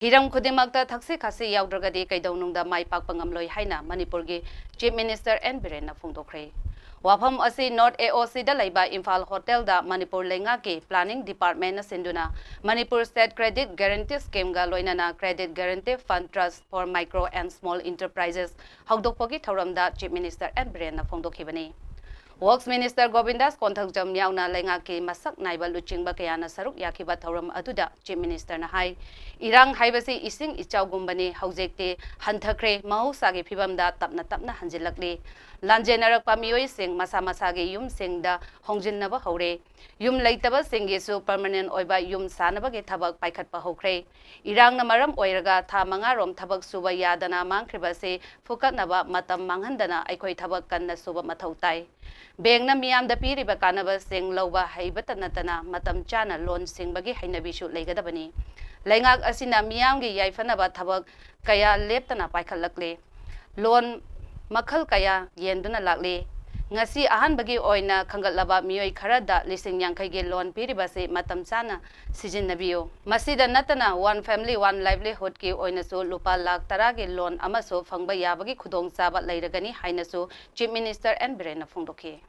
Hiram Kudimakta Thaksi Khasi Yaodragadi Keidou Nungda Mai Pakpa Ngamloi Haina Manipur gi Chief Minister N.Biren na phongdokre. Wafam asi North AOC da laiba Imphal Hotel da Manipur lenga ki Planning Department na sinduna Manipur State Credit Guarantee Scheme ga loinana Credit Guarantee Fund Trust for Micro and Small Enterprises hawdokpagi thoramda Chief Minister N.Biren na phongdokhibani. Works Minister Govindas Konthakjam yauna lenga ki masak naiba luchingba kayana saruk yakiba thoram aduda Chief Minister na hai irang haibasi ising ichawgumbani haujekte hanthakre mahusagi phibamda tapna hanjilakli lanjenarak pamioi sing masa masagi yum singda hongjinaba hore yum leitaba singisu permanent oiba yum sanaba ge thabak paikhatpa hokre irang na maram oiraga tha manga rom thabak suba yadana mangkribase fukatnaba matam manghandana aikhoi thabak kanna suba mathautai Beng na miyam da piri ba kanaba sing loba haibata natana matam chana loan sing bagi hainabisu leigadabani Lengak asina miyam gi yaifanaba thabak kaya leptana paikhalakle loan makhal kaya yenduna lakle ngasi ahan bagi oina khangatlaba miyoi kharada lising yangkai ge loan piribase matam chana sijinnabiyo masida natana one family one livelihood ki oina so lupa lakh tara ge loan amaso phangba yabagi khudong chaba leiragani hainaso Chief Minister N.Biren na phongdokhi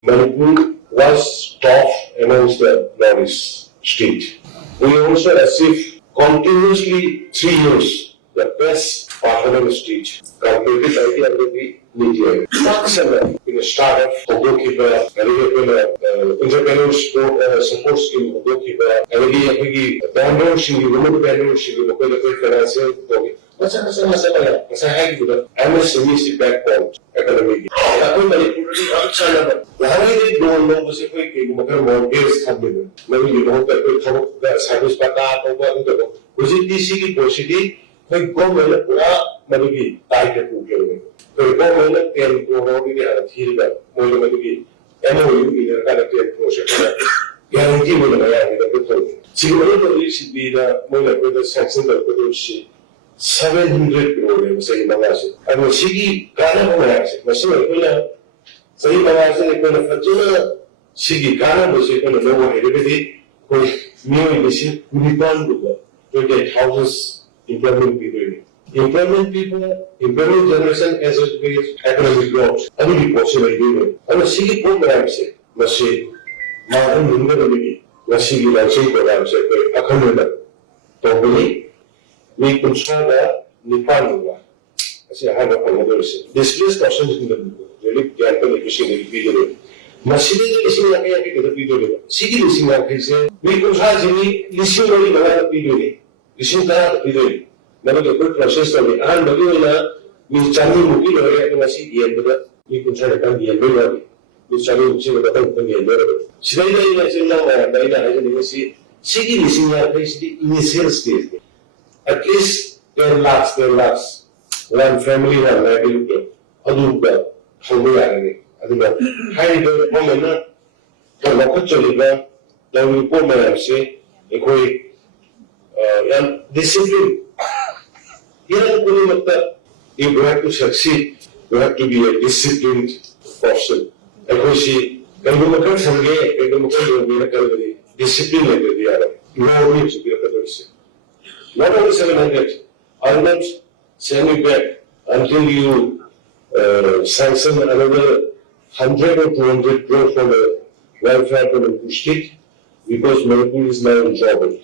Manipur was top amongst the Northeast state. We also achieved continuously 3 years the best performance state completed by the Yaodragadi media. Maximum in the startup, Hodokiba, entrepreneur support scheme, Hodokiba, and banner, she remote banner, she will look financial. Masa hai juga, MSME backbone economy. Aku Manipur di China, lahari di dua masa koi ke makan mortgage thambe, maybe you know that koi thabo service pata atau apa itu, uji DC ki posisi koi government pura manugi tarik punya, koi government yang pro ini ada thirga, mulai manugi, MOU ini ada proses, guarantee mulai ada betul. Sebenarnya dari sini dah mulai ada sanksi betul sih. 700 crore sa imangase. Ano sige kana mo na sa masama ko na sa imangase ko na fatuna sige kana mo sa ko na no hedebedi ko niyo isi unipan ko 28,000 employment generation as well as economic growth. Ano di possible yun. Ano sige program sa masi maaari nunga nabigi na sige lang sa program sa ko akano na tobili we consider Nepal as a hard worker. Displaced persons in the really can't be video. Masjid is in the video. City is in the we consider listen only the video. Listen to the video. Never get good process of it. And the video is Charlie Muki or Masjid, we consider the end. We Charlie Muki or the end. Sidai is in the city is in the initial stage. At least 10 lakhs. One family one livelihood. Aduga, Hawayani. Aduga, high the woman, the local choliba, the report may say, a quick discipline. Here, if you have to succeed, you have to be a disciplined person. And we see, can you look at some gay, can you look at the discipline like the other? No need to be a person. Not only 700, I will send you back until you sanction another 100 or 200 crore for the welfare for the state because Manipur is now in trouble.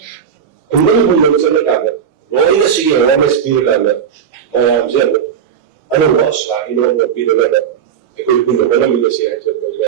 Kumbaga kung lang sa nagkaka, noon na sige, mas pinagana, ano was, ino ang pinagana, ikaw yung pinagana, mga siya,